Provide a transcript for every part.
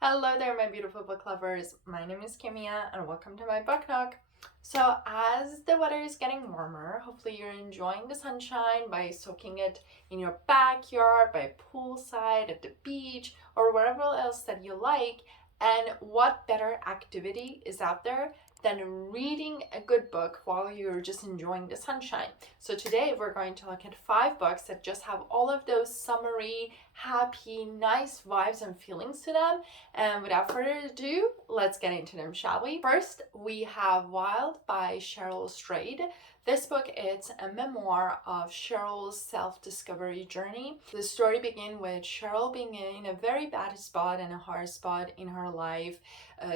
Hello there, my beautiful book lovers. My name is Kimia, and welcome to my book nook. So, as the weather is getting warmer, hopefully you're enjoying the sunshine by soaking it in your backyard, by a poolside, at the beach, or wherever else that you like. And what better activity is out there than reading a good book while you're just enjoying the sunshine? So today we're going to look at 5 books that just have all of those summery, happy, nice vibes and feelings to them. And without further ado, let's get into them, shall we? First, we have Wild by Cheryl Strayed. This book is a memoir of Cheryl's self-discovery journey. The story begins with Cheryl being in a very bad spot and a hard spot in her life.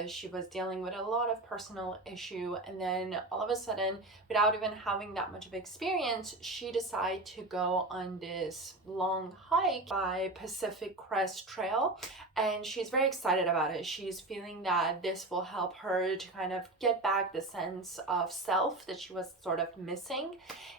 She was dealing with a lot of personal issue, and then all of a sudden, without even having that much of experience, she decided to go on this long hike by Pacific Crest Trail, and she's very excited about it. She's feeling that this will help her to kind of get back the sense of self that she was sort of missing.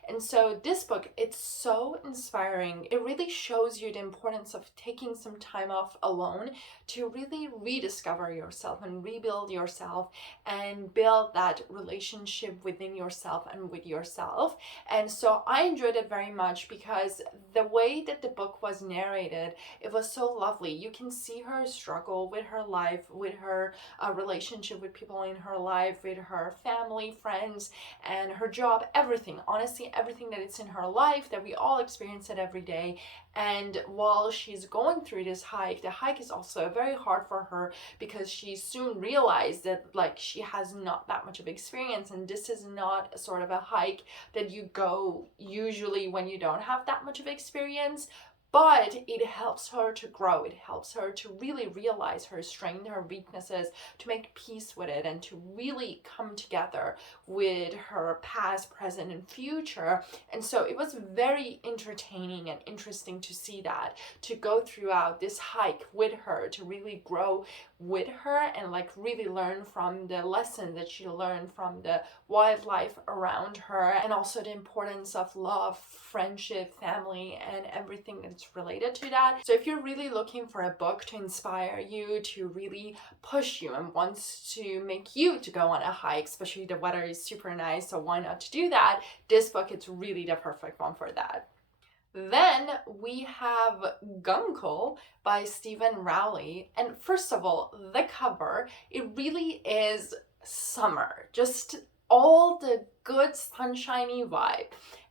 And so this book, it's so inspiring. It really shows you the importance of taking some time off alone to really rediscover yourself and rebuild yourself and build that relationship within yourself and with yourself. And so I enjoyed it very much because the way that the book was narrated, it was so lovely. You can see her struggle with her life, with her relationship with people in her life, with her family, friends, and her job, everything. Honestly, everything that is in her life, that we all experience it every day. And while she's going through this hike, the hike is also very hard for her because she soon realized that she has not that much of experience, and this is not a sort of a hike that you go usually when you don't have that much of experience. But it helps her to grow. It helps her to really realize her strength, her weaknesses, to make peace with it, and to really come together with her past, present, and future. And so it was very entertaining and interesting to see that, to go throughout this hike with her, to really grow with her and really learn from the lessons that she learned from the wildlife around her, and also the importance of love, friendship, family, and everything that's related to that. So if you're really looking for a book to inspire you, to really push you and wants to make you to go on a hike, especially the weather is super nice, so why not to do that, this book is really the perfect one for that. Then we have Guncle by Stephen Rowley. And first of all, the cover, it really is summer. Just all the good sunshiny vibe.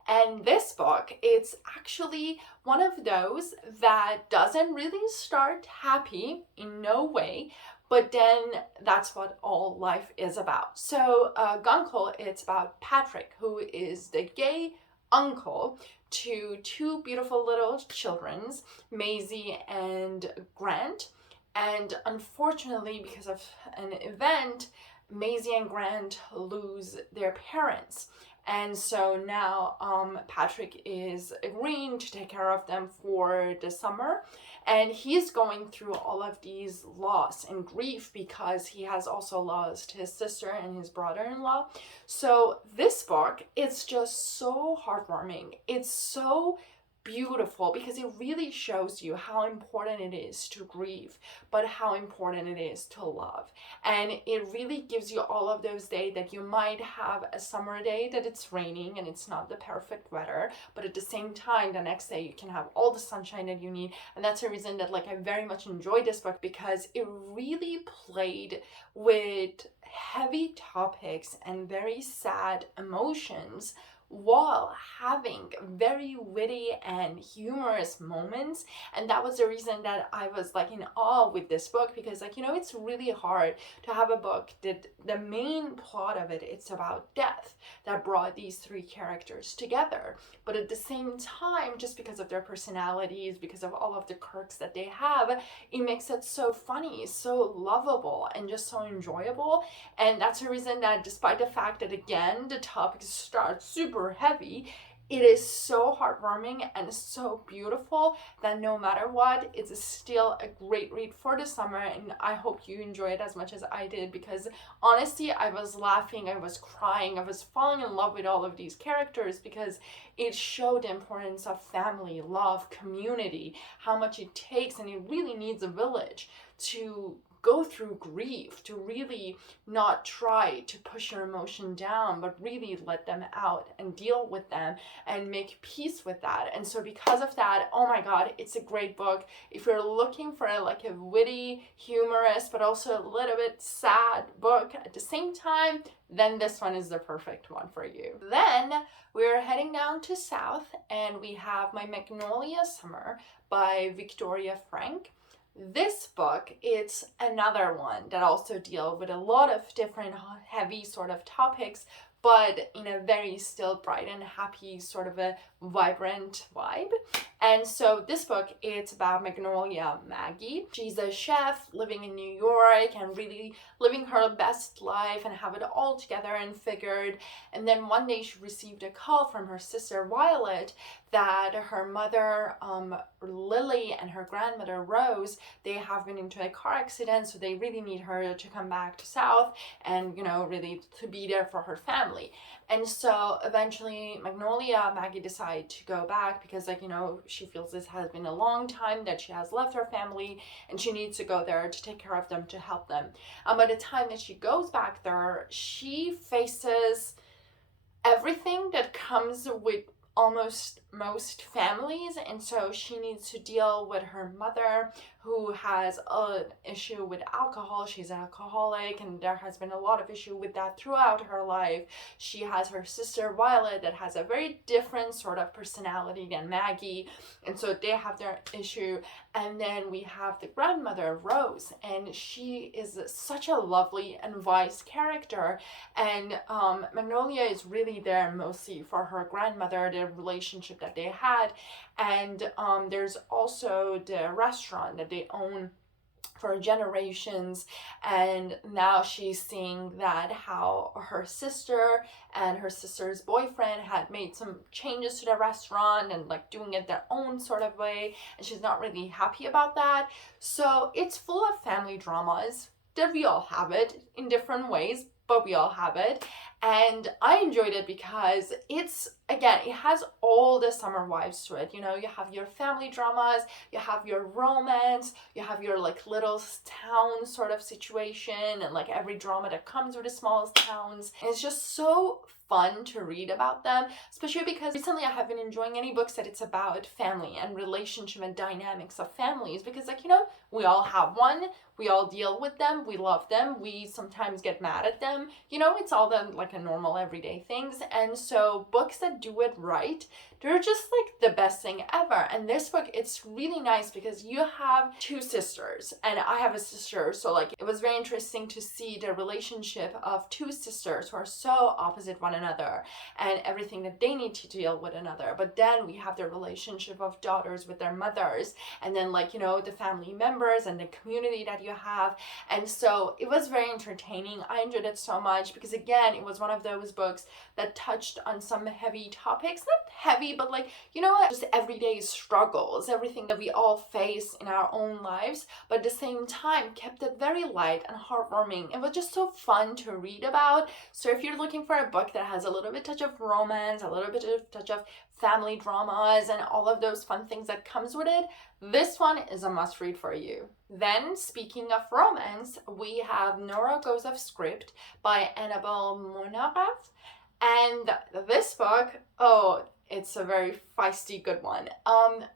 And this book, it's actually one of those that doesn't really start happy in no way, but then that's what all life is about. So Guncle, it's about Patrick, who is the gay uncle to 2 beautiful little children, Maisie and Grant. And unfortunately, because of an event, Maisie and Grant lose their parents. And so now Patrick is agreeing to take care of them for the summer. And he's going through all of these loss and grief because he has also lost his sister and his brother-in-law. So this book, it's just so heartwarming. It's so beautiful because it really shows you how important it is to grieve, but how important it is to love. And it really gives you all of those days that you might have a summer day that it's raining and it's not the perfect weather, but at the same time the next day you can have all the sunshine that you need. And that's a reason that I very much enjoyed this book, because it really played with heavy topics and very sad emotions while having very witty and humorous moments. And that was the reason that I was in awe with this book, because it's really hard to have a book that the main plot of it, it's about death, that brought these 3 characters together, but at the same time, just because of their personalities, because of all of the quirks that they have, it makes it so funny, so lovable, and just so enjoyable. And that's the reason that, despite the fact that again the topics start super heavy, it is so heartwarming and so beautiful that no matter what, it's still a great read for the summer. And I hope you enjoy it as much as I did, because honestly, I was laughing, I was crying, I was falling in love with all of these characters, because it showed the importance of family, love, community, how much it takes, and it really needs a village to go through grief, to really not try to push your emotion down, but really let them out and deal with them and make peace with that. And so because of that, oh my God, it's a great book. If you're looking for a witty, humorous, but also a little bit sad book at the same time, then this one is the perfect one for you. Then we're heading down to south, and we have my Magnolia Summer by Victoria Frank. This book, it's another one that also deals with a lot of different heavy sort of topics, but in a very still bright and happy sort of a vibrant vibe. And so this book, it's about Magnolia Maggie. She's a chef living in New York and really living her best life and have it all together and figured. And then one day she received a call from her sister Violet that her mother Lily and her grandmother Rose, they have been into a car accident, so they really need her to come back to South and, really to be there for her family. And so eventually Maggie decided to go back because she feels this has been a long time that she has left her family and she needs to go there to take care of them, to help them. By the time that she goes back there, she faces everything that comes with almost most families, and so she needs to deal with her mother who has an issue with alcohol. She's an alcoholic, and there has been a lot of issue with that throughout her life. She has her sister Violet that has a very different sort of personality than Maggie, and so they have their issue. And then we have the grandmother Rose, and she is such a lovely and wise character, and Magnolia is really there mostly for her grandmother, the relationship that they had. And there's also the restaurant that they own for generations, and now she's seeing that how her sister and her sister's boyfriend had made some changes to the restaurant and doing it their own sort of way, and she's not really happy about that. So it's full of family dramas that we all have it in different ways, but we all have it. And I enjoyed it because it has all the summer vibes to it. You have your family dramas, you have your romance, you have your little town sort of situation, and every drama that comes with the smallest towns. And it's just so fun to read about them, especially because recently I have been enjoying any books that it's about family and relationship and dynamics of families, because we all have one, we all deal with them, we love them, we sometimes get mad at them, it's all the a normal everyday things. And so books that do it right, they're just the best thing ever. And this book, it's really nice because you have two sisters and I have a sister, so it was very interesting to see the relationship of two sisters who are so opposite one another and everything that they need to deal with another. But then we have the relationship of daughters with their mothers, and then the family members and the community that you have. And so it was very entertaining. I enjoyed it so much because again, it was one of those books that touched on some heavy topics, not heavy, but just everyday struggles, everything that we all face in our own lives, but at the same time kept it very light and heartwarming. It was just so fun to read about. So if you're looking for a book that has a little bit touch of romance, a little bit of touch of family dramas and all of those fun things that comes with it, this one is a must read for you. Then, speaking of romance, we have Nora Goes Off Script by Annabelle Monarev. And this book, it's a very feisty good one.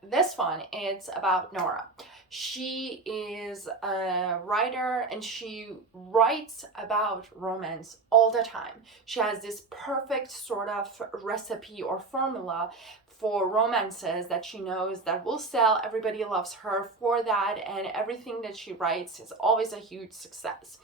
This one, it's about Nora. She is a writer and she writes about romance all the time. She has this perfect sort of recipe or formula for romances that she knows that will sell. Everybody loves her for that, and everything that she writes is always a huge success.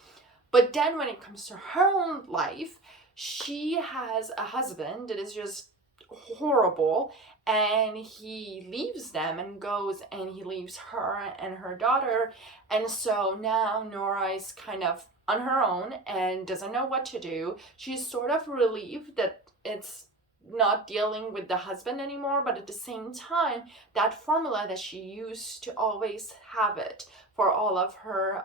But then when it comes to her own life, she has a husband that is just horrible, and he leaves them and goes and he leaves her and her daughter. And so now Nora is kind of on her own and doesn't know what to do. She's sort of relieved that it's not dealing with the husband anymore, but at the same time, that formula that she used to always have it for all of her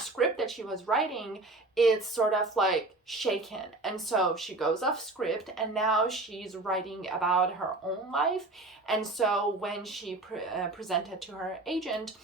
script that she was writing, it's sort of shaken. And so she goes off script, and now she's writing about her own life. And so when she presented to her agent,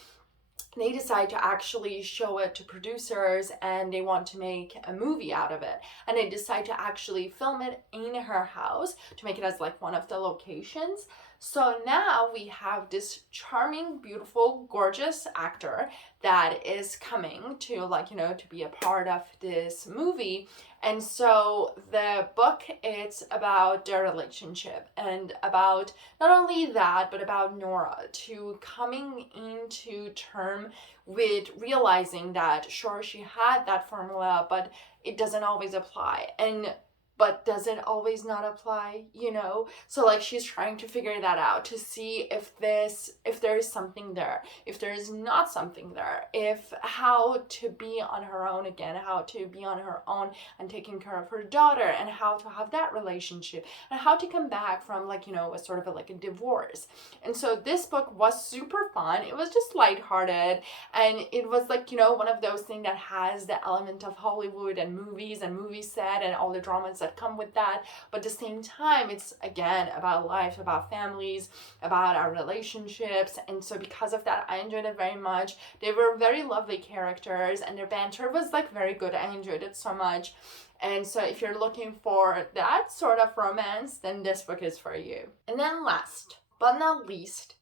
they decide to actually show it to producers, and they want to make a movie out of it, and they decide to actually film it in her house to make it as like one of the locations. So now we have this charming, beautiful, gorgeous actor that is coming to, like, you know, to be a part of this movie. And so the book, it's about their relationship, and about not only that, but about Nora to coming into term with realizing that sure, she had that formula, but it doesn't always apply. And but does it always not apply, you know? So like she's trying to figure that out, to see if there is something there, if there is not something there, if how to be on her own again, how to be on her own and taking care of her daughter, and how to have that relationship, and how to come back from, like, you know, a sort of a, like a divorce. And so this book was super fun. It was just lighthearted, and it was like, you know, one of those things that has the element of Hollywood and movies and movie set and all the dramas that come with that, but at the same time it's again about life, about families, about our relationships. And so because of that, I enjoyed it very much. They were very lovely characters, and their banter was like very good. I enjoyed it so much. And so if you're looking for that sort of romance, then this book is for you. And then last but not least,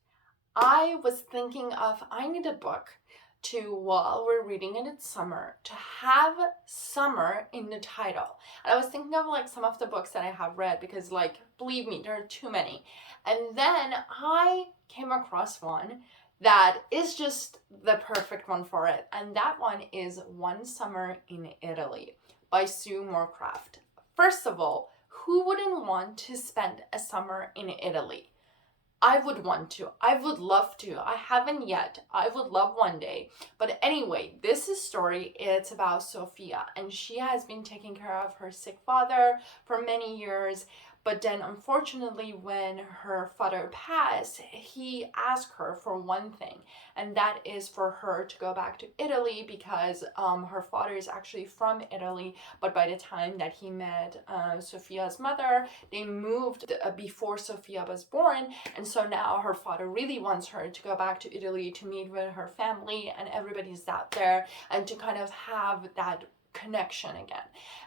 I was thinking of, I need a book to, while we're reading it in summer, to have summer in the title. And I was thinking of like some of the books that I have read, because like, believe me, there are too many. And then I came across one that is just the perfect one for it. And that one is One Summer in Italy by Sue Moorcraft. First of all, who wouldn't want to spend a summer in Italy? I would want to. I would love to. I haven't yet. I would love one day. But anyway, this is story. It's about Sophia, and she has been taking care of her sick father for many years. But then unfortunately, when her father passed, he asked her for one thing, and that is for her to go back to Italy, because her father is actually from Italy, but by the time that he met Sophia's mother, they moved before Sophia was born. And so now her father really wants her to go back to Italy to meet with her family, and everybody's out there, and to kind of have that connection again.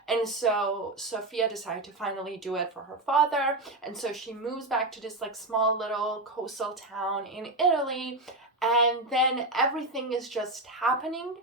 And so Sophia decided to finally do it for her father, and so she moves back to this like small little coastal town in Italy, and then everything is just happening,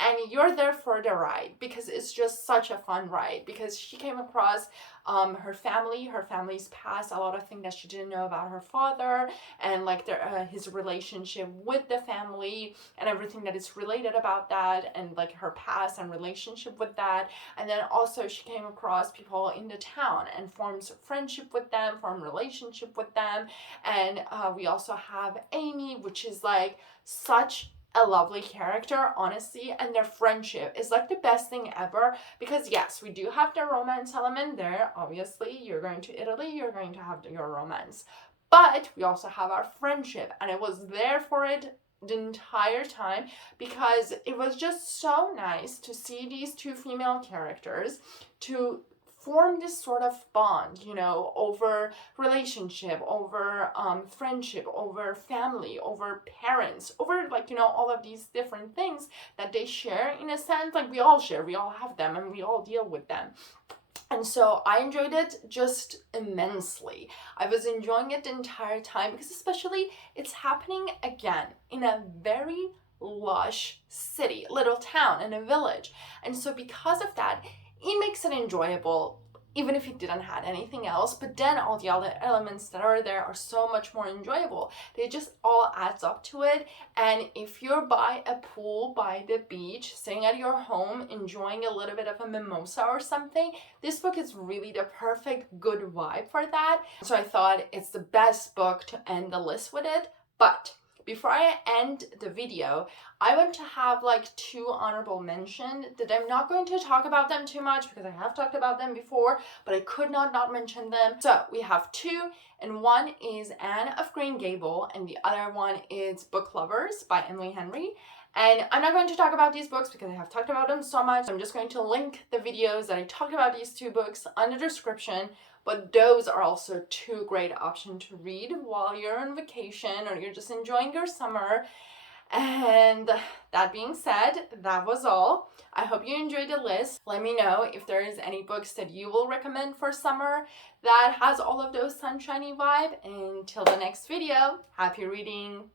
and you're there for the ride, because it's just such a fun ride. Because she came across her family's past, a lot of things that she didn't know about her father, and like his relationship with the family, and everything that is related about that, and like her past and relationship with that. And then also she came across people in the town and forms friendship with them, form relationship with them. And we also have Amy, which is like such a lovely character, honestly, and their friendship is like the best thing ever. Because yes, we do have the romance element there. Obviously, you're going to Italy, you're going to have your romance, but we also have our friendship, and it was there for it the entire time, because it was just so nice to see these two female characters to form this sort of bond, you know, over relationship, over friendship, over family, over parents, over, like, you know, all of these different things that they share. In a sense, like, we all share, we all have them, and we all deal with them. And so I enjoyed it just immensely. I was enjoying it the entire time, because especially it's happening again in a very lush city, little town, in a village. And so because of that, it makes it enjoyable, even if it didn't have anything else. But then all the other elements that are there are so much more enjoyable. They just all adds up to it. And if you're by a pool, by the beach, sitting at your home, enjoying a little bit of a mimosa or something, this book is really the perfect good vibe for that. So I thought it's the best book to end the list with it. But before I end the video, I want to have like two honorable mentions that I'm not going to talk about them too much, because I have talked about them before, but I could not mention them. So we have two, and one is Anne of Green Gable, and the other one is Book Lovers by Emily Henry. And I'm not going to talk about these books because I have talked about them so much. I'm just going to link the videos that I talked about these two books on the description. But those are also two great options to read while you're on vacation or you're just enjoying your summer. And that being said, that was all. I hope you enjoyed the list. Let me know if there is any books that you will recommend for summer that has all of those sunshiny vibe. Until the next video, happy reading!